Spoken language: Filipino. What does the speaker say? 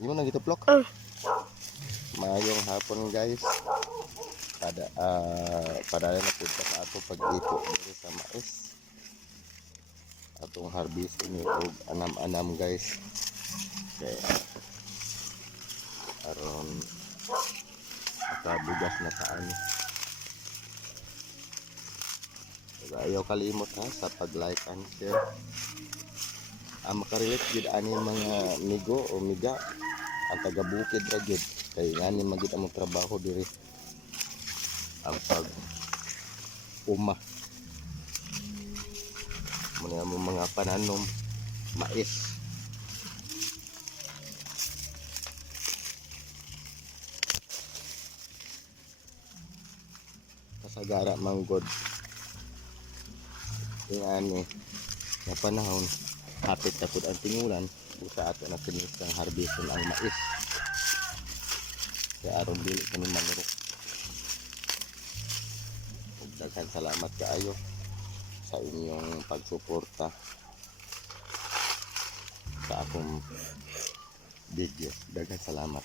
Imo na gituplok. Maayong hapon guys. Pada na punta sa ato pag-ito diri sa mais. Atong harvest ini og anam-anam guys. Okay. Aron makabugas na sa ano. Ayaw kalimot ha sa pag-like and share. Makarelate gid ani mga migo o miga ang taga-bukid ra gid kay ngani magid among trabaho diri ang pag-uma muna among mga pananom mais. Kasagara manggod ingani na panahon hapit na pud ang tingulan busa ato na finish ang harvest ang mais kaya aron dili kami manurok. Daghan salamat kaayo sa inyong pagsuporta sa akong video. Daghan salamat.